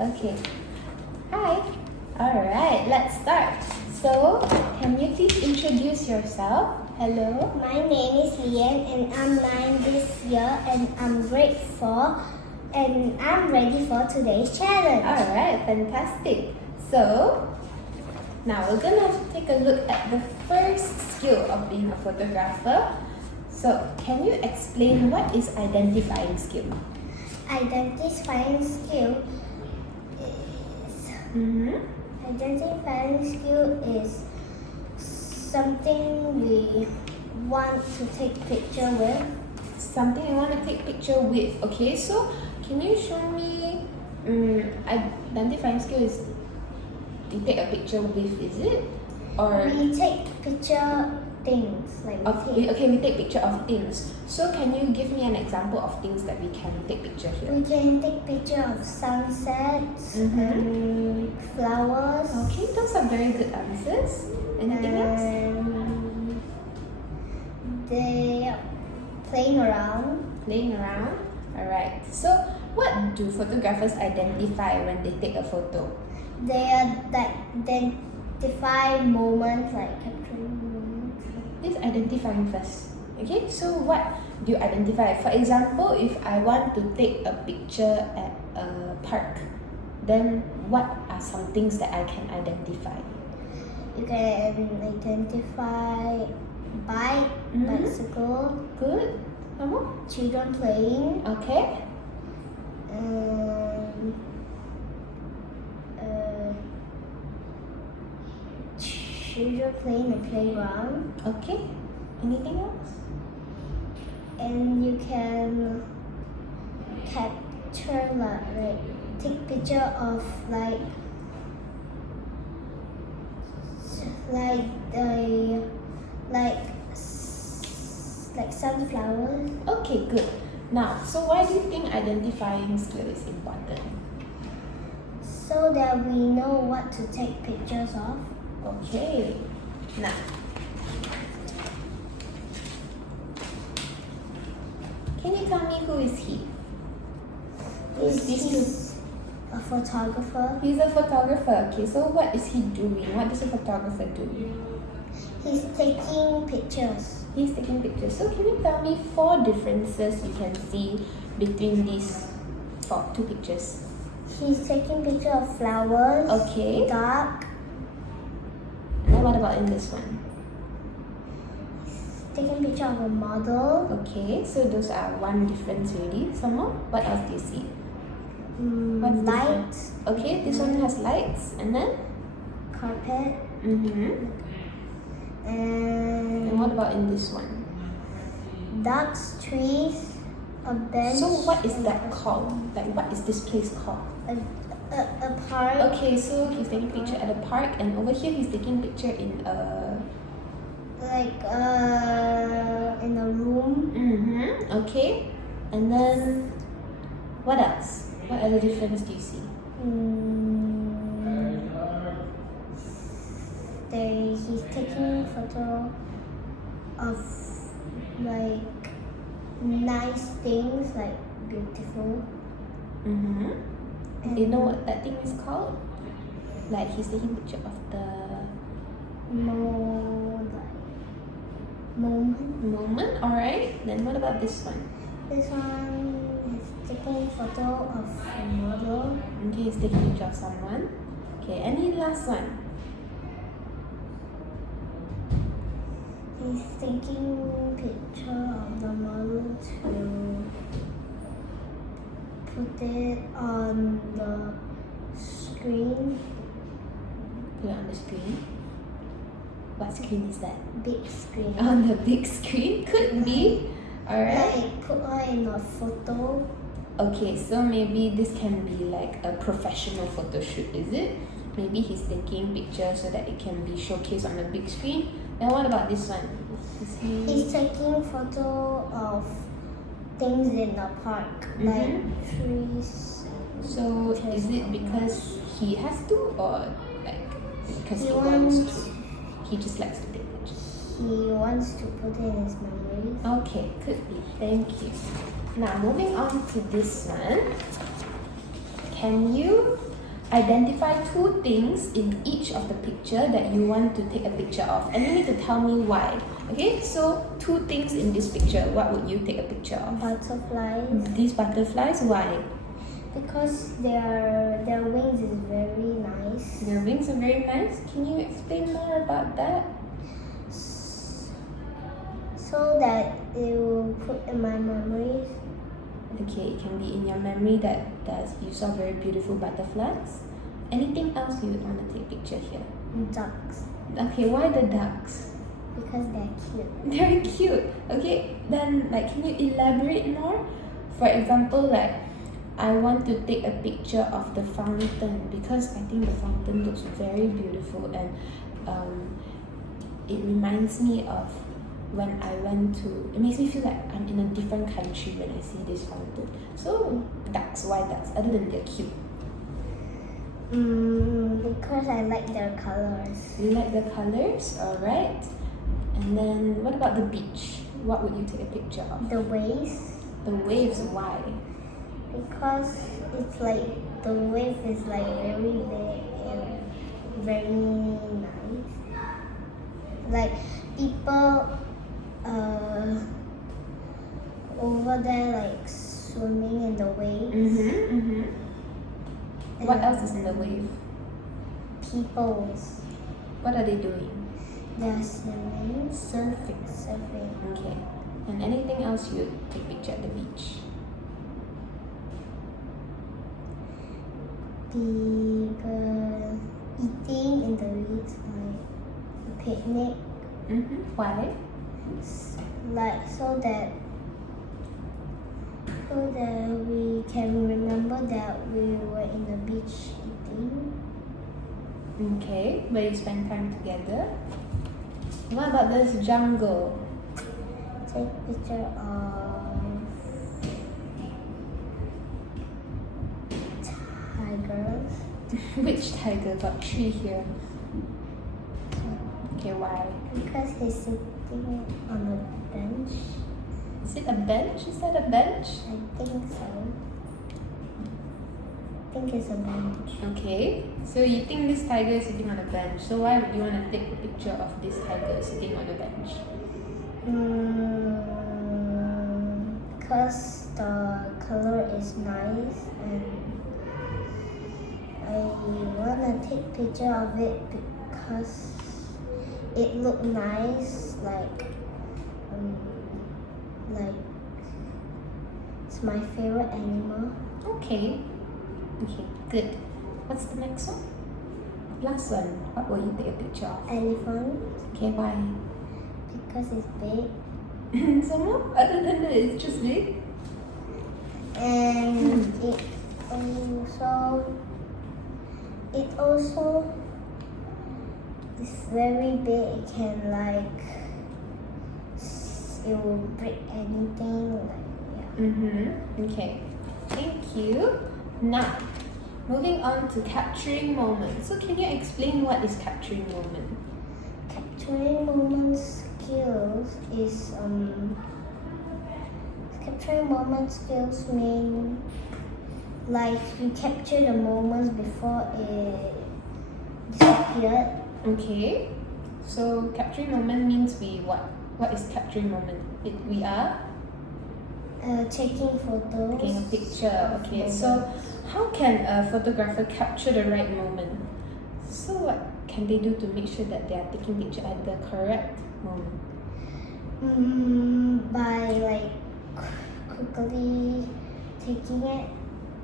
Okay. Hi. Alright, let's start. So, can you please introduce yourself? Hello. My name is Leanne and I'm 9 this year and I'm grade 4 and I'm ready for today's challenge. Alright, fantastic. So, now we're gonna take a look at the first skill of being a photographer. So, can you explain what is identifying skill? Identifying skill is something we want to take picture with. Something you want to take picture with. Okay, so can you show me identifying skill is you take a picture with, is it? Or we take picture things like we take picture of things. So can you give me an example of things that we can take picture here? We can take picture of sunsets and flowers. Okay, those are very good answers. Anything else? They are playing around. Playing around. Alright. So what do photographers identify when they take a photo? They identify moments, like capturing moments. This identifying first. Okay, so what do you identify? For example, if I want to take a picture at a park, then what are some things that I can identify? You can identify bike, bicycle, Good. Some more? children playing, Okay. children playing in the playground. Okay. Anything else? And you can capture take picture of like sunflowers. Okay, good. Now, so why do you think identifying skill is important? So that we know what to take pictures of. Okay. Now, can you tell me who is he? He's a photographer. He's a photographer. Okay, so what is he doing? What does a photographer do? He's taking pictures. He's taking pictures. So can you tell me 4 differences you can see between these two pictures? He's taking picture of flowers. Okay. Dark. And then what about in this one? He's taking picture of a model. Okay, so those are 1 difference already. Some more? What else do you see? What's Lights. different? Okay, this one has lights. And then? Carpet. And what about in this one? Ducks, trees, a bench. So what is that called? Like what is this place called? A park. Okay, so he's taking picture at a park, and over here he's taking picture in a in a room. Okay, and then what else? What other difference do you see? He's taking photo of nice things, like beautiful. You know what that thing is called? Like he's taking picture of the moment. Alright, then what about this one? This one is taking photo of a model. Okay, he's taking picture of someone. Okay, any last one? He's taking picture of the model to put it on the screen. Put it on the screen. What screen is that? Big screen. On the big screen? Could be. Alright. Like put her in a photo. Okay, so maybe this can be like a professional photo shoot, is it? Maybe he's taking pictures so that it can be showcased on the big screen. Then what about this one? He's taking photo of things in the park, like trees. So is it because he has to, or like because he just likes to take pictures? He wants to put it in his memories. Okay, could be. Thank you. Now moving on to this one. Can you identify 2 things in each of the picture that you want to take a picture of, and you need to tell me why. Okay, so 2 things in this picture, what would you take a picture of? Butterflies. These butterflies, why? Because their wings is very nice. Their wings are very nice. Can you explain more about that? So that it will put in my memories. Okay, it can be in your memory that you saw very beautiful butterflies. Anything else you would want to take picture here? Ducks. Okay, why the ducks? Because they're cute. Very cute. Okay, then can you elaborate more? For example, I want to take a picture of the fountain because I think the fountain looks very beautiful, and it reminds me of when I went to. It makes me feel like I'm in a different country when I see this fountain. So ducks, why ducks? Other than they're cute. Because I like their colors. You like the colors, alright. And then what about the beach? What would you take a picture of? The waves. The waves, why? Because it's the wave is very big and very nice. People over there swimming in the waves. What else is in the wave? Peoples. What are they doing? They're swimming. Surfing. Okay. And anything else you would take picture at the beach? People eating in the beach, a picnic. Why? So that we can remember that we were in the beach eating. Okay, where you spend time together. What about this jungle? Take picture of tigers. Which tiger? Got 3 here. Okay, why? Because he's sitting on a bench. Is it a bench? Is that a bench? I think so. I think it's a bench. Okay, so you think this tiger is sitting on a bench. So why would you want to take a picture of this tiger sitting on a bench? Because the color is nice and I want to take picture of it because it looked nice, it's my favorite animal. Okay, good. What's the next one? Last one. What will you take a picture of? Elephant. Okay, why? Because it's big. Some more? Other than that, it's just big? And it also is very big. It can it will break anything. Okay. Thank you. Now, moving on to capturing moments. So can you explain what is capturing moment? Capturing moment skills is capturing moment skills mean you capture the moments before it disappeared. Okay. So capturing moment means we what? What is capturing moment? We are taking photos. taking a picture. Okay. So how can a photographer capture the right moment? So what can they do to make sure that they are taking picture at the correct moment? By quickly taking it.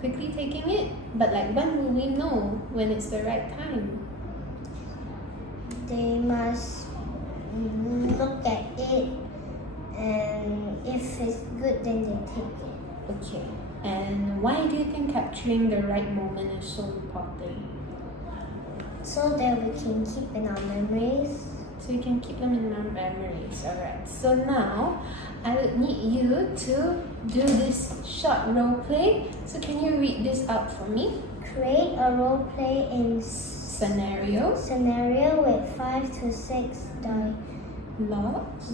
Quickly taking it? But when will we know when it's the right time? They must look at it, and if it's good, then they take it. Okay. And why do you think capturing the right moment is so important? So that we can keep in our memories. So you can keep them in our memories. Alright. So now I would need you to do this short role play. So can you read this out for me? Create a role play in Scenario. with 5 to 6 Logs.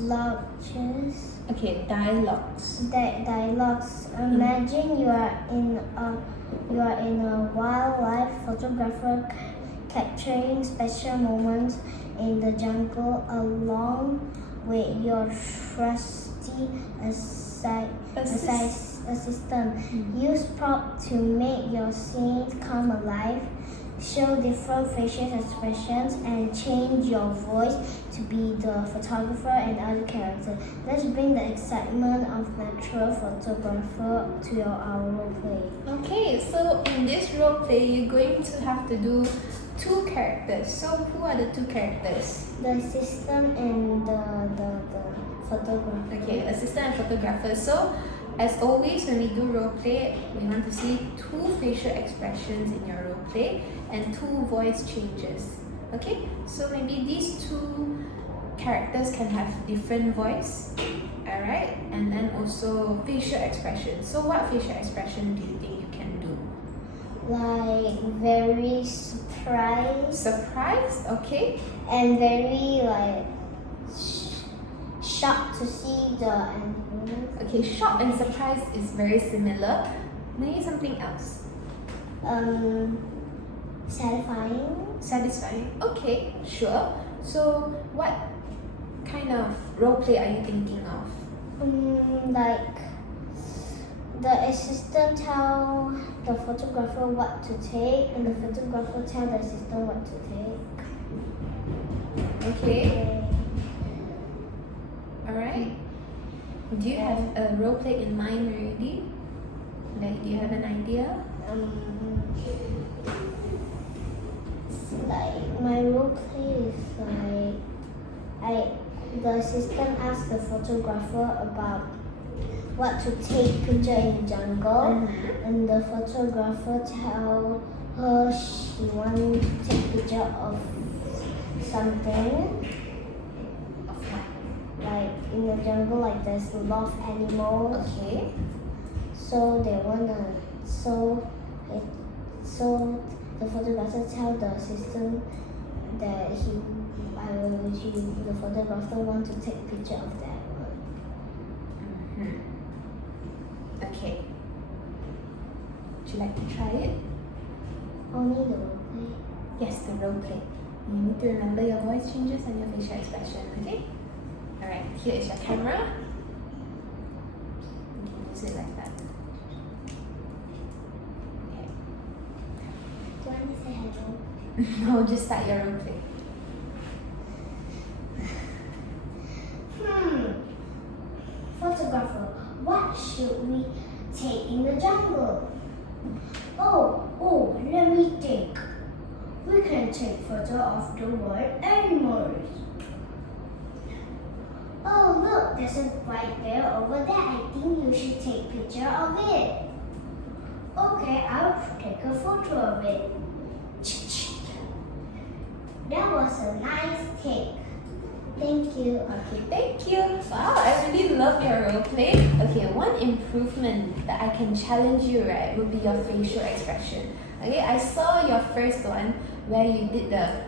Okay, dialogues. Dialogues. Imagine you are in a wildlife photographer capturing special moments in the jungle along with your trusty assistant. Use props to make your scenes come alive. Show different facial expressions and change your voice to be the photographer and other characters. Let's bring the excitement of natural photographer to our role play. Okay, so in this role play, you're going to have to do 2 characters. So who are the 2 characters? The assistant and the photographer. Okay, assistant and photographer. So as always, when we do role play, we want to see 2 facial expressions in your role play and 2 voice changes. Okay, so maybe these 2 characters can have different voice, alright, and then also facial expression. So what facial expression do you think you can do? Like very surprised. Surprise, okay. And very like shocked to see the animals. Okay, shock and surprise is very similar. Maybe something else. Satisfying. Okay, sure. So what kind of role play are you thinking of? Like the assistant tell the photographer what to take, and the photographer tell the assistant what to take. Okay. Alright. Do you have a role play in mind already? Like, do you have an idea? Like my role play is like the assistant asks the photographer about what to take picture in the jungle, and the photographer tell her she want to take picture of something. Like in the jungle, like there's a lot of animals. Okay. So they wanna so the photographer tell the assistant that the photographer want to take picture of that one. Okay. Would you like to try it? Only the role play. Yes, the role play. You need to remember your voice changes and your facial expression, okay? Alright, here is your camera. You can use it like that. Okay. Do I want to say hello? No, just start your role play. Photographer, what should we take in the jungle? Oh, let me think. We can take photo of the wild animals. Oh, look, there's a white bear over there. I think you should take picture of it. Okay, I'll take a photo of it. That was a nice take. Thank you. Okay, thank you. Wow, I really love your role play. Okay, one improvement that I can challenge you, right, would be your facial expression. Okay, I saw your first one where you did the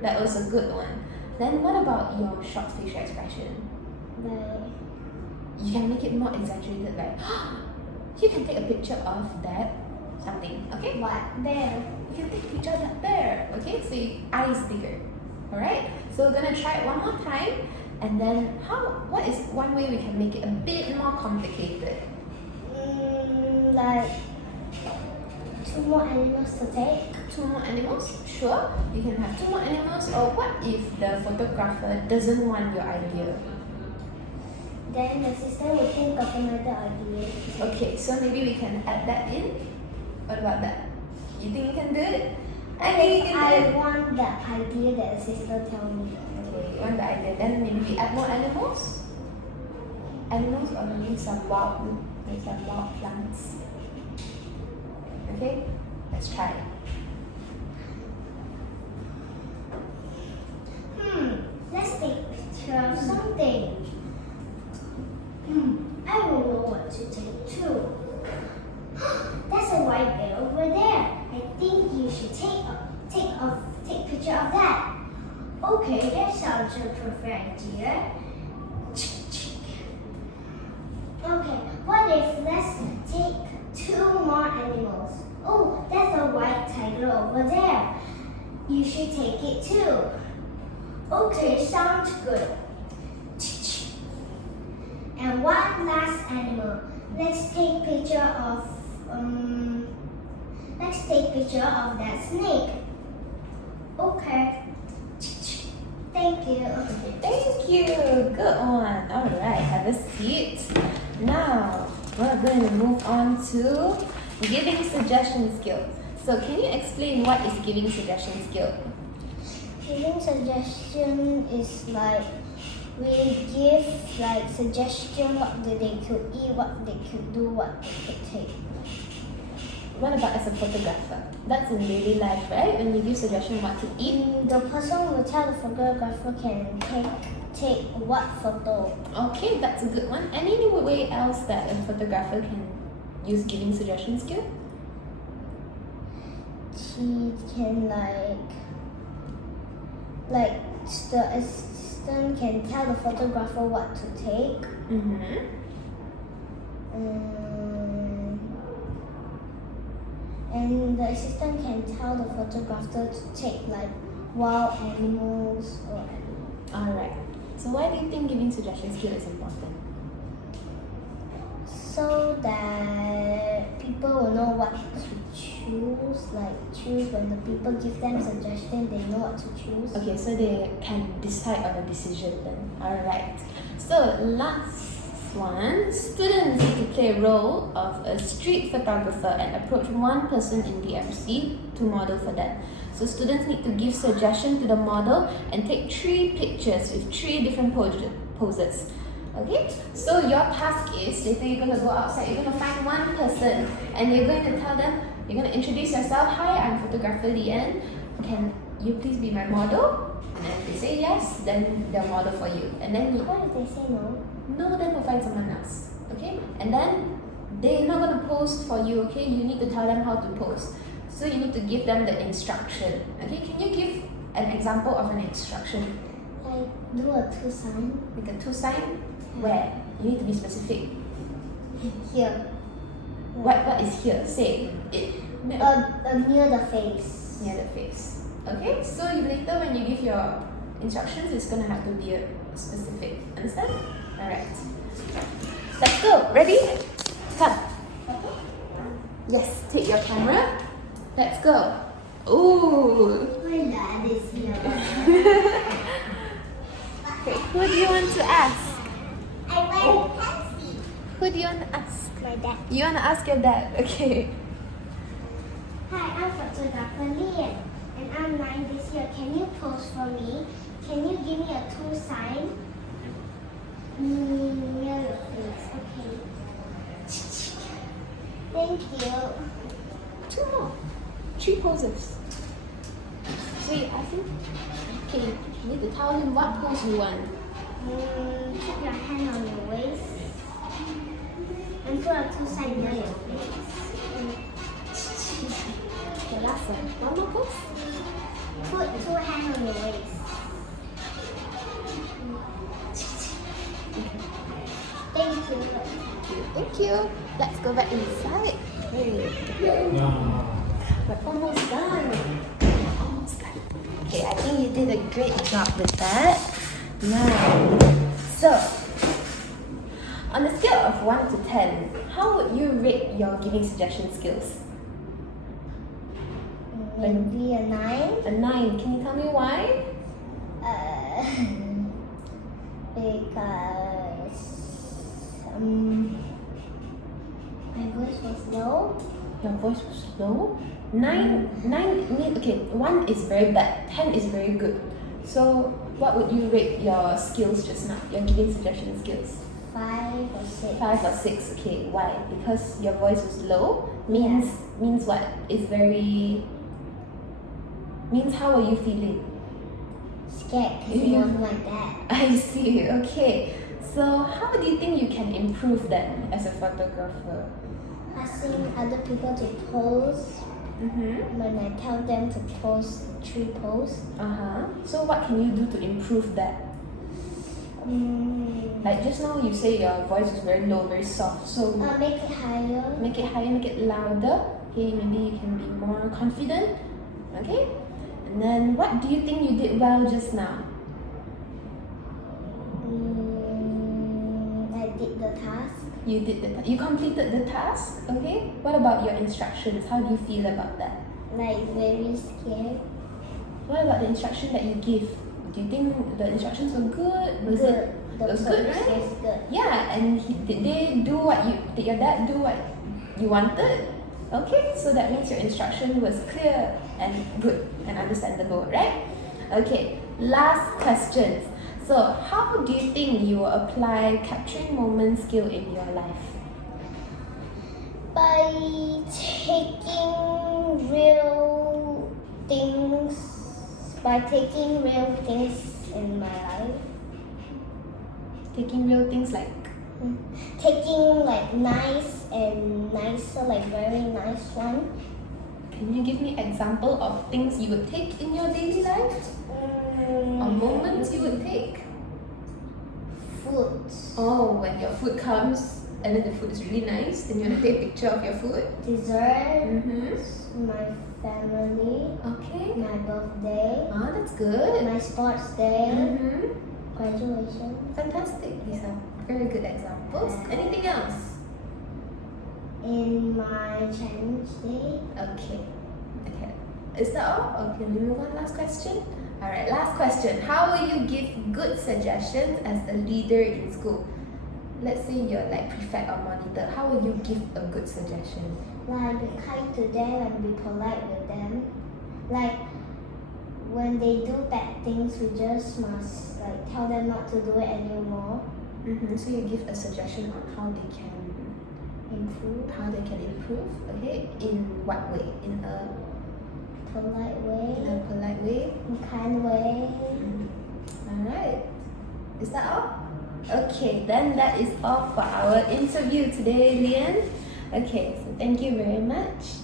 that was a good one. Then what about your short facial expression? You can make it more exaggerated, like you can take a picture of that something. Okay? What? Bear. You can take a picture of that bear. Okay? So your eyes bigger. Alright? So we're gonna try it one more time. And then what is one way we can make it a bit more complicated? Like 2 more animals to take. 2 more animals? Sure. You can have 2 more animals. Or what if the photographer doesn't want your idea? Then the sister will think of another idea. Okay, so maybe we can add that in. What about that? You think you can do it? I think you can do it. I want the idea that the sister told me. Okay, you want the idea. Then maybe we add more animals? Animals or maybe some wild plants. Okay, let's try. Let's take a picture of something. I will know what to take too. There's a white bear over there. I think you should take picture of that. Okay, that sounds a perfect idea. Okay, what if let's take 2 more animals? Oh, there's a white tiger over there. You should take it too. Okay, sounds good. And one last animal. Let's take picture of that snake. Okay. Thank you. Thank you. Good one. All right, have a seat. Now, we're going to move on to giving suggestion skill. So, can you explain what is giving suggestion skill? Giving suggestion is like we give like suggestion what they could eat, what they could do, what they could take. What about as a photographer? That's in daily life, right? When you give suggestion what to eat. The person will tell the photographer can take what photo. Okay, that's a good one. Any way else that a photographer can use giving suggestion skill? She can like the assistant can tell the photographer what to take. And the assistant can tell the photographer to take like wild animals or. Alright. So why do you think giving suggestion skill is important? So that people will know what to choose. Like choose when the people give them suggestion, they know what to choose. Okay, so they can decide on a decision then. Alright. So last one, students need to play a role of a street photographer and approach one person in the MC to model for them. So students need to give suggestion to the model and take 3 pictures with 3 different poses. Okay, so your task is, later you're going to go outside, you're going to find one person and you're going to tell them, you're going to introduce yourself. Hi, I'm photographer Leanne. Can you please be my model? And then if they say yes, then they'll model for you. And then What if they say no? no, then we'll find someone else. Okay? And then they're not going to post for you, okay? You need to tell them how to post. So you need to give them the instruction. Okay, can you give an example of an instruction? Like do a 2 sign. Like a 2 sign? Where? You need to be specific. Here. What is here? Say it. Near the face. Near the face. Okay, so later when you give your instructions, it's gonna have to be specific. Understand? Alright. Let's go. Ready? Come. Yes, take your camera. Let's go. Ooh. My dad is here. Okay, who do you want to ask? I want Pepsi. Who do you want to ask? My dad. You want to ask your dad? Okay. Hi, I'm photographer Leanne, and I'm 9 this year. Can you pose for me? Can you give me a 2 sign? Near your face. Okay. Thank you. 2 more. 3 poses. So you ask him? Okay, you need to tell him what pose you want. Put your hand on your waist and put a 2 sign near your face. Okay, last one. One more pose? Put 2 hands on your waist. Thank you. Thank you. Let's go back inside. Hey. We're almost done. Almost done. Okay, I think you did a great job with that. Now, so on a scale of 1 to 10, how would you rate your giving suggestion skills? Maybe a 9. A 9. Can you tell me why? Because my voice was low. Your voice was low. 9 okay, 1 is very bad, 10 is very good. So what would you rate your skills just now, your giving suggestion skills? 5 or 6. 5 or 6, okay. Why? Because your voice was low? Means what? It's very... Means how are you feeling? Scared because it wasn't like that. I see, okay. So how do you think you can improve then as a photographer? Asking other people to pose. When I tell them to pose 3 pose. So what can you do to improve that? Like just now you say your voice is very low, very soft. So Make it higher. make it higher, make it louder. Okay, maybe you can be more confident. Okay? And then what do you think you did well just now? I did the task. You completed the task, okay? What about your instructions? How do you feel about that? Like very scared. What about the instruction that you give? Do you think the instructions were good? Was Good. it The was good, coach right? is good. Yeah, and did your dad do what you wanted? Okay, so that means your instruction was clear and good and understandable, right? Okay, last questions. So, how do you think you will apply capturing moment skill in your life? By taking real things, in my life. Taking real things like, Taking like nice and nicer, like very nice one. can you give me example of things you would take in your daily life? Or moments you would take? Food. Oh, when your food comes and then the food is really nice, then you want to take a picture of your food. Dessert. Mm-hmm. My family. Okay. My birthday. Ah, that's good. My sports day. Mm-hmm. Graduation. Fantastic. These are very good examples. Anything else? In my Chinese day. Okay. Okay. Is that all? Okay, we move on. Last question. Alright, last question. How will you give good suggestions as a leader in school? Let's say you're like prefect or monitor. How will you give a good suggestion? Like be kind to them and be polite with them. Like when they do bad things, we just must like tell them not to do it anymore. Mm-hmm. So you give a suggestion on how they can Improve. improve. Okay, in what way? In a Polite way. polite way. In kind way. Alright. Is that all? Okay, then that is all for our interview today, Leanne. Okay, so thank you very much.